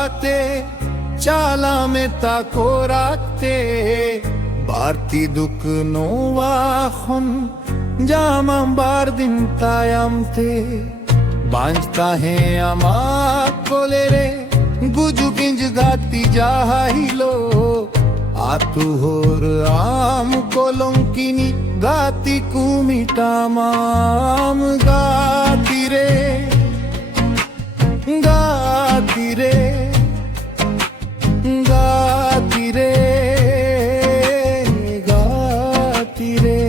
গাতে চালা মে তাকো রাখতে বাড়তি দুঃখ নোয়াখন জামাম বার দিন তায়ামতে বাঁচতা হে আমার কোলে রে গুজু গিঞ্জ গাতি যাহাইলো আতুহর আম কলঙ্কিনী গাতি কুমিটামাম গাতি রে গাতি রে গাতি রে গাতি রে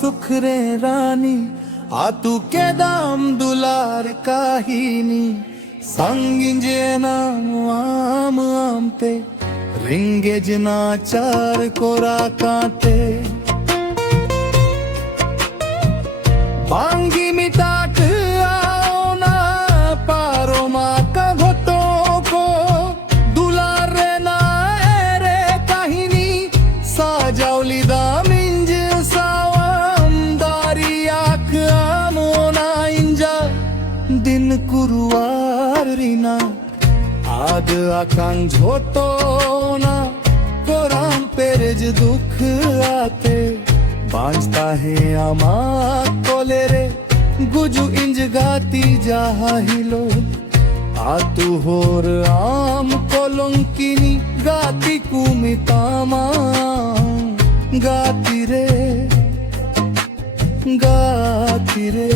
सुख रे रानी आतू के दाम दुलार काहिनी संगिंजे नाम आम आमते रिंगे जना चार कोरा काते बांगी मिटाट आओ ना पारो माँ का घोटो को दुलार रे ना रे काहिनी साजावली दाम दिन कुरुवार रिना आद आकांग झोटो ना कोराम पेरेज दुख आते बांचता है आमा कोले रे गुजु इंज गाती जाहिलो आतु होर आम कोलंकिनी गाती कुमितामा गाती रे गाती रे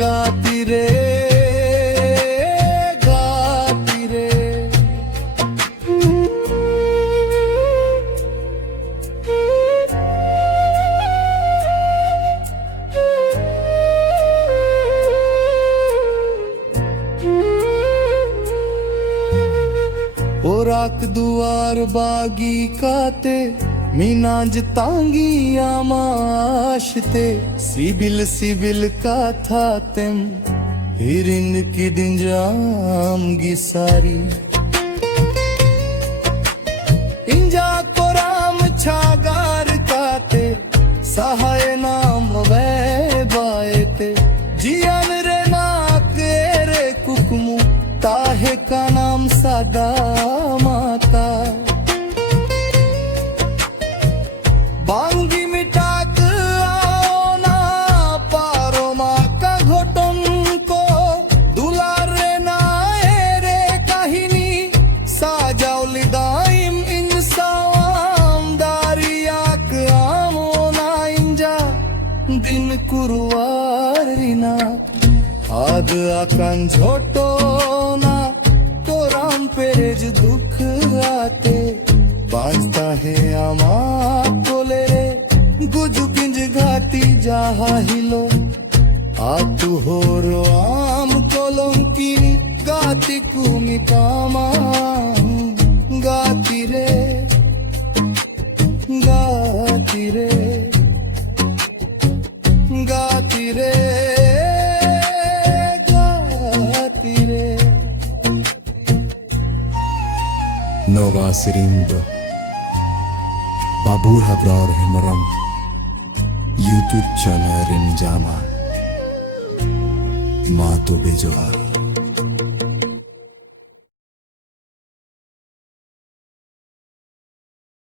गाती रे गाती रे ओराक दुआर बागी काते मीनाज तांगी आमाशते सिबिल सिबिल का था तेम हिरिन की डिंजाम गी सारी इंजा कोराम छागार काते सहाय नाम वे बाएते जियन रे नाक रे कुकमु ताहे का नाम सदा माता बांगी मिटाक आओ ना पारो माँ का घोटन को दुलार रे ना रे काहिनी साजावली दाइम इंसाम दारियाक आमो ना इंजा दिन कुरुवार रिना आद आकान झोटो ना कोराम पेरेज दुख आते बांचता है आमा कोले रे गुजु किंज घाती जाहिलो आतु होरो आम कोलंकिनी गाती कुमितामा गाती रे गाती रे गाती रे गाती रे Nova Sirindo Babur Habrar Himram YouTube channel Rinjama Mato Bejoar